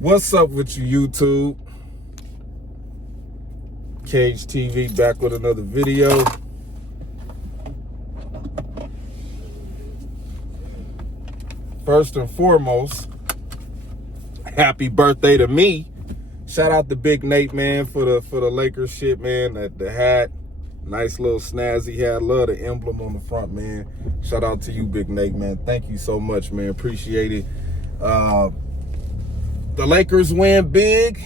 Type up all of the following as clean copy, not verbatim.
What's up with you, YouTube? KHTV back with another video. First and foremost, happy birthday to me. Shout out to Big Nate, man, for the Lakers shit, man. The hat, nice little snazzy hat. Love the emblem on the front, man. Shout out to you, Big Nate, man. Thank you so much, man. Appreciate it. The Lakers win big.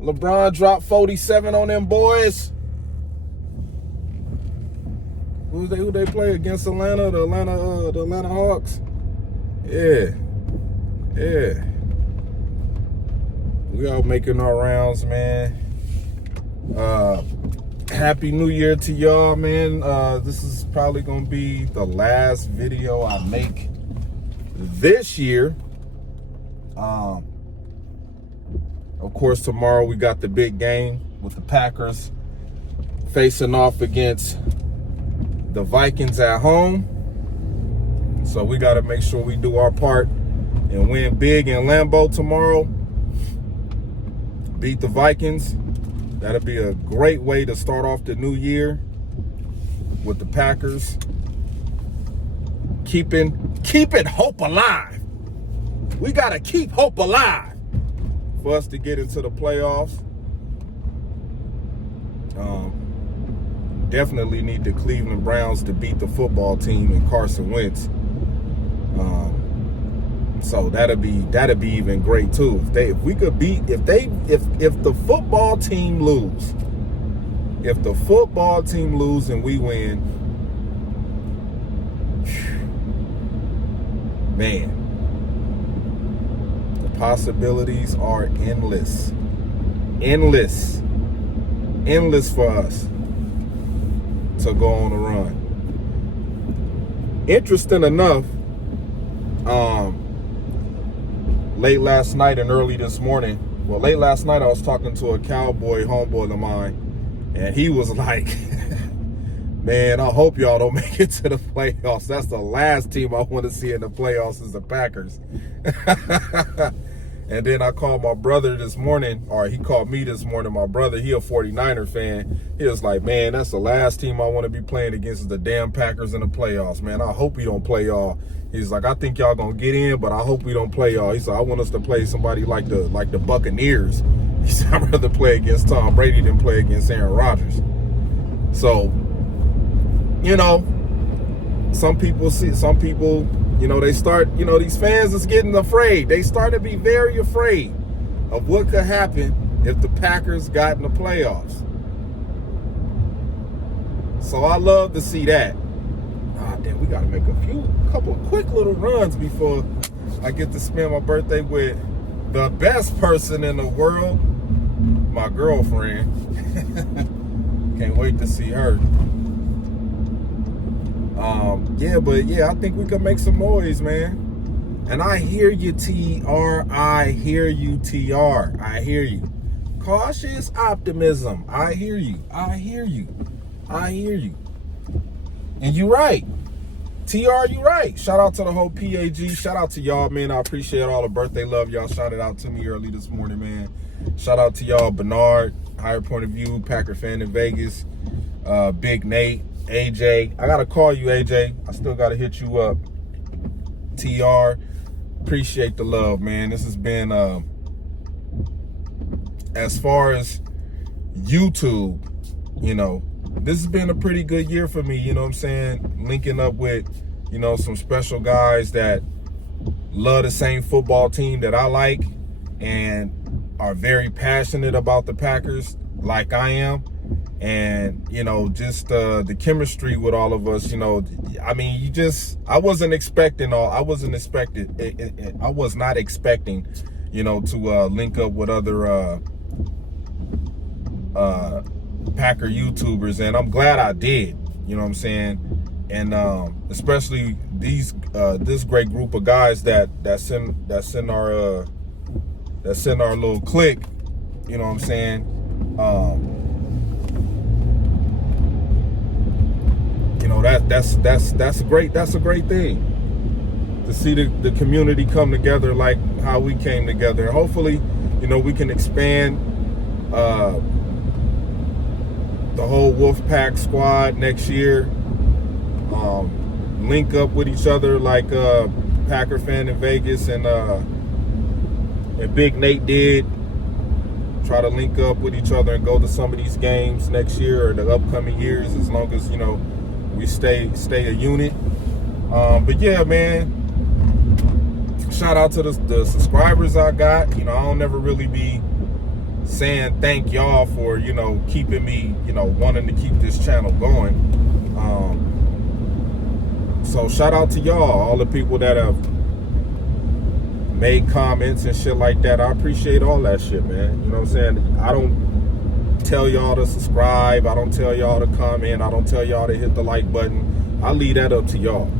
LeBron dropped 47 on them boys. Who they play against Atlanta? The Atlanta Hawks. Yeah. We all making our rounds, man. Happy New Year to y'all, man. This is probably gonna be the last video I make this year. Of course, tomorrow we got the big game with the Packers facing off against the Vikings at home. So we got to make sure we do our part and win big in Lambeau tomorrow. Beat the Vikings. That'll be a great way to start off the new year with the Packers. Keeping hope alive. We got to keep hope alive for us to get into the playoffs. Definitely need the Cleveland Browns to beat the football team and Carson Wentz. So that'd be even great too. If the football team lose, and we win, man, the possibilities are endless for us to go on a run. Interesting enough, late last night and early this morning, late last night I was talking to a Cowboy homeboy of mine, and he was like, man, I hope y'all don't make it to the playoffs. That's the last team I want to see in the playoffs is the Packers. And then I called my brother this morning, or he called me this morning. My brother, he a 49er fan. He was like, man, that's the last team I want to be playing against is the damn Packers in the playoffs, man. I hope we don't play y'all. He's like, I think y'all going to get in, but I hope we don't play y'all. He said, I want us to play somebody like the Buccaneers. He said, I'd rather play against Tom Brady than play against Aaron Rodgers. So, you know, some people, they start, these fans is getting afraid. They start to be very afraid of what could happen if the Packers got in the playoffs. So I love to see that. Damn, we got to make a couple of quick little runs before I get to spend my birthday with the best person in the world, my girlfriend. Can't wait to see her. I think we can make some noise, man. And I hear you, TR. I hear you, TR. I hear you. Cautious optimism. I hear you. And you're right. TR, you right. Shout out to the whole PAG. Shout out to y'all, man. I appreciate all the birthday love y'all shouted out to me early this morning, man. Shout out to y'all, Bernard, Higher Point of View, Packer fan in Vegas, Big Nate, AJ. I got to call you, AJ. I still got to hit you up. TR, appreciate the love, man. This has been, as far as YouTube, this has been a pretty good year for me, you know what I'm saying? Linking up with, some special guys that love the same football team that I like and are very passionate about the Packers like I am. And, just the chemistry with all of us, I was not expecting, to link up with other Packer YouTubers, and I'm glad I did, you know what I'm saying? And especially this great group of guys that send our that's in our little clique, you know what I'm saying? You know, that's a great thing to see the community come together like how we came together. And hopefully, you know, we can expand the whole Wolfpack squad next year. Link up with each other like Packer fan in Vegas and Big Nate did. Try to link up with each other and go to some of these games next year or the upcoming years, as long as, you know, we stay a unit. But yeah, man, shout out to the subscribers I got. You know, I don't ever really be saying thank y'all for, you know, keeping me, you know, wanting to keep this channel going. So shout out to y'all, all the people that have made comments and shit like that. I appreciate all that shit, man. You know what I'm saying? I don't tell y'all to subscribe. I don't tell y'all to comment. I don't tell y'all to hit the like button. I leave that up to y'all.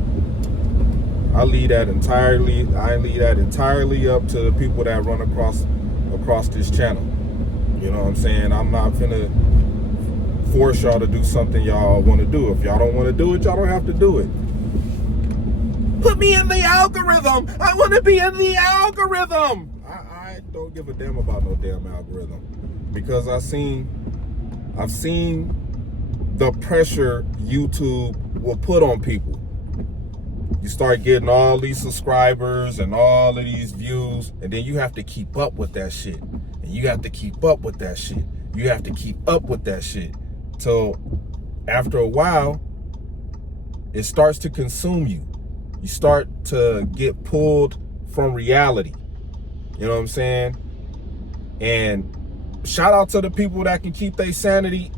I leave that entirely up to the people that run across this channel. You know what I'm saying? I'm not finna force y'all to do something y'all want to do. If y'all don't want to do it, y'all don't have to do it. Put me in the algorithm. I want to be in the algorithm. I don't give a damn about no damn algorithm, because I've seen the pressure YouTube will put on people. You start getting all these subscribers and all of these views, and then you have to keep up with that shit. And you have to keep up with that shit. You have to keep up with that shit. So after a while, it starts to consume you. You start to get pulled from reality. You know what I'm saying? And shout out to the people that can keep their sanity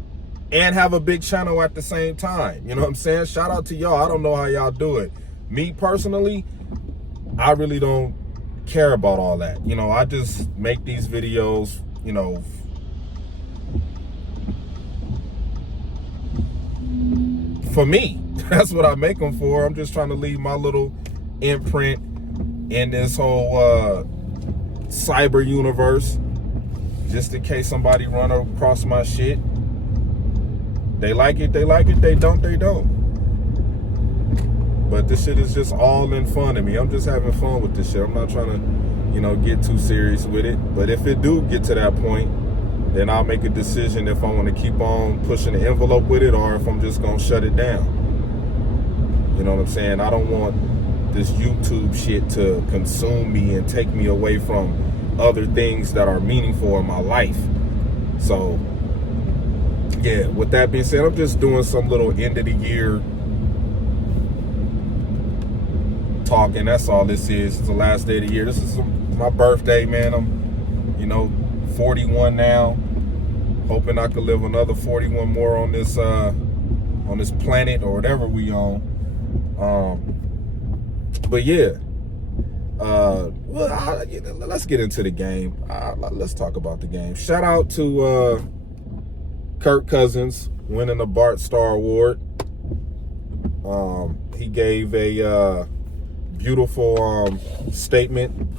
and have a big channel at the same time. You know what I'm saying? Shout out to y'all. I don't know how y'all do it. Me personally, I really don't care about all that. You know, I just make these videos, you know, for me. That's what I make them for. I'm just trying to leave my little imprint in this whole cyber universe, just in case somebody run across my shit. They like it, they like it. They don't, they don't. But this shit is just all in fun to me. I'm just having fun with this shit. I'm not trying to, you know, get too serious with it. But if it do get to that point, then I'll make a decision if I want to keep on pushing the envelope with it, or if I'm just going to shut it down. You know what I'm saying? I don't want this YouTube shit to consume me and take me away from other things that are meaningful in my life. So, yeah, with that being said, I'm just doing some little end of the year talking. That's all this is. It's the last day of the year. This is my birthday, man. I'm, you know, 41 now. Hoping I could live another 41 more on this planet or whatever we on. But yeah, well, let's get into the game. Let's talk about the game. Shout out to Kirk Cousins winning the Bart Starr Award. He gave a beautiful statement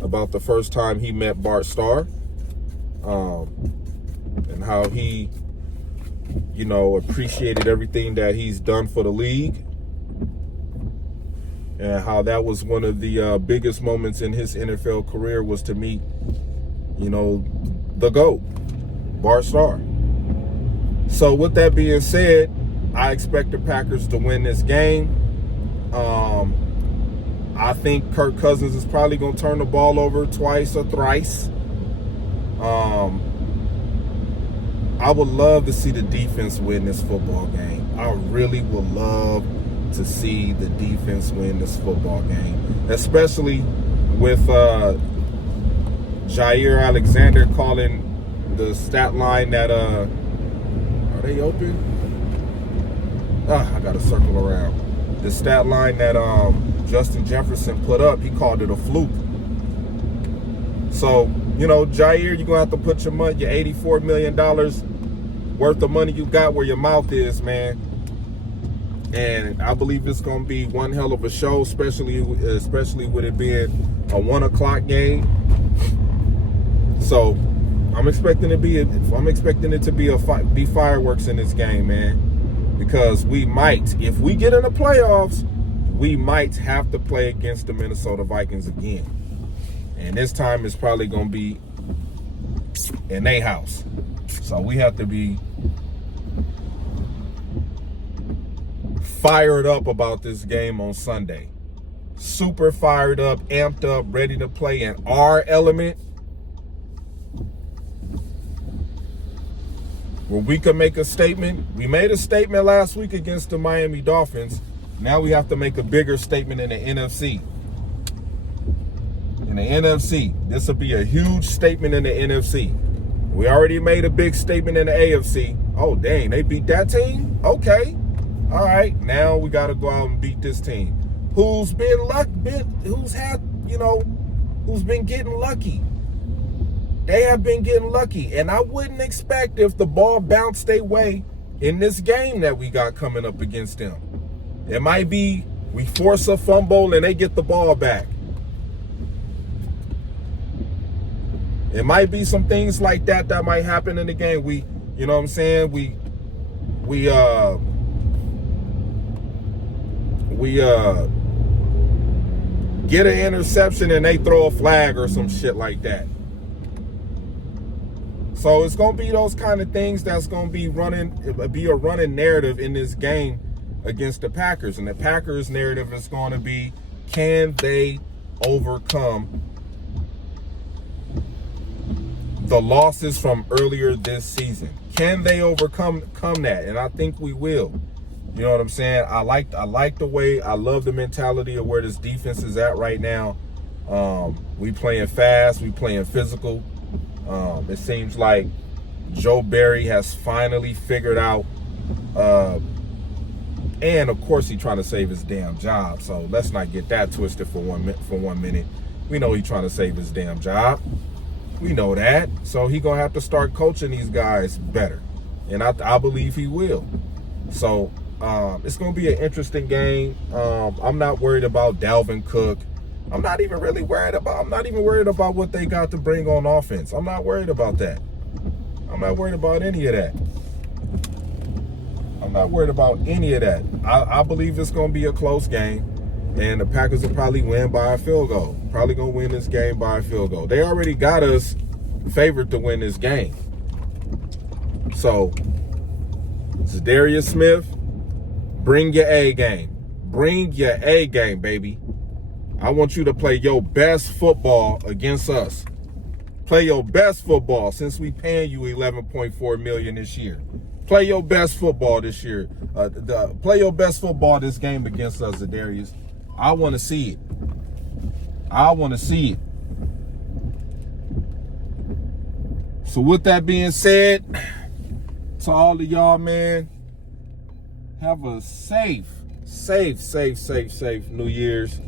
about the first time he met Bart Starr, and how he, you know, appreciated everything that he's done for the league, and how that was one of the biggest moments in his NFL career, was to meet, you know, the GOAT, Bart Starr. So with that being said, I expect the Packers to win this game. I think Kirk Cousins is probably going to turn the ball over twice or thrice. I would love to see the defense win this football game. I really would love to see the defense win this football game, especially with Jair Alexander calling the stat line that are they open? I gotta circle around. The stat line that Justin Jefferson put up, he called it a fluke. So, you know, Jair, you're gonna have to put your money, your $84 million worth of money you got where your mouth is, man. And I believe it's gonna be one hell of a show, especially with it being a 1 o'clock game. So I'm expecting it to be fireworks in this game, man, because we might, if we get in the playoffs, we might have to play against the Minnesota Vikings again, and this time it's probably gonna be in their house. So we have to be fired up about this game on Sunday. Super fired up, amped up, ready to play in our element, where we could make a statement. We made a statement last week against the Miami Dolphins. Now we have to make a bigger statement in the NFC. In the NFC, this will be a huge statement in the NFC. We already made a big statement in the AFC. Oh, dang, they beat that team? Okay. All right, now we got to go out and beat this team. Who's been getting lucky. They have been getting lucky. And I wouldn't expect if the ball bounced their way in this game that we got coming up against them. It might be we force a fumble and they get the ball back. It might be some things like that might happen in the game. We, you know what I'm saying? We get an interception and they throw a flag or some shit like that. So it's going to be those kind of things that's going to be a running narrative in this game against the Packers. And the Packers narrative is going to be, can they overcome the losses from earlier this season? Can they overcome that? And I think we will. You know what I'm saying? I like the way, I love the mentality of where this defense is at right now. We playing fast, we playing physical. It seems like Joe Barry has finally figured out, and of course he's trying to save his damn job. So let's not get that twisted for one minute. We know he's trying to save his damn job. We know that. So he's gonna have to start coaching these guys better, and I believe he will. So it's gonna be an interesting game. I'm not worried about Dalvin Cook. I'm not even worried about what they got to bring on offense. I'm not worried about that. I'm not worried about any of that. I believe it's going to be a close game, and the Packers will probably win by a field goal. Probably going to win this game by a field goal. They already got us favored to win this game. So, Zadarius Smith, bring your A game. Bring your A game, baby. I want you to play your best football against us. Play your best football since we paying you $11.4 million this year. Play your best football this year. Play your best football this game against us, Zadarius. I want to see it. So with that being said, to all of y'all, man, have a safe New Year's.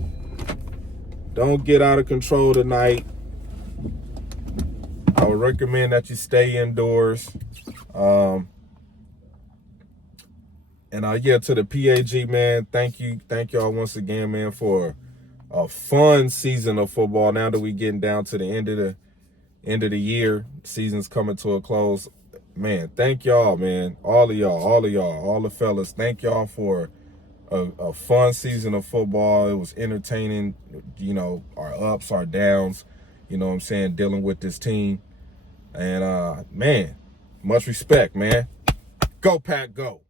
Don't get out of control tonight. I would recommend that you stay indoors. Yeah, to the PAG, man, thank y'all once again, man, for a fun season of football. Now that we getting down to the end of the year, season's coming to a close. Man, thank y'all, man. All of y'all, all the fellas, thank y'all for a fun season of football. It was entertaining, you know, our ups, our downs, you know what I'm saying, dealing with this team. And, man, much respect, man. Go Pack, go.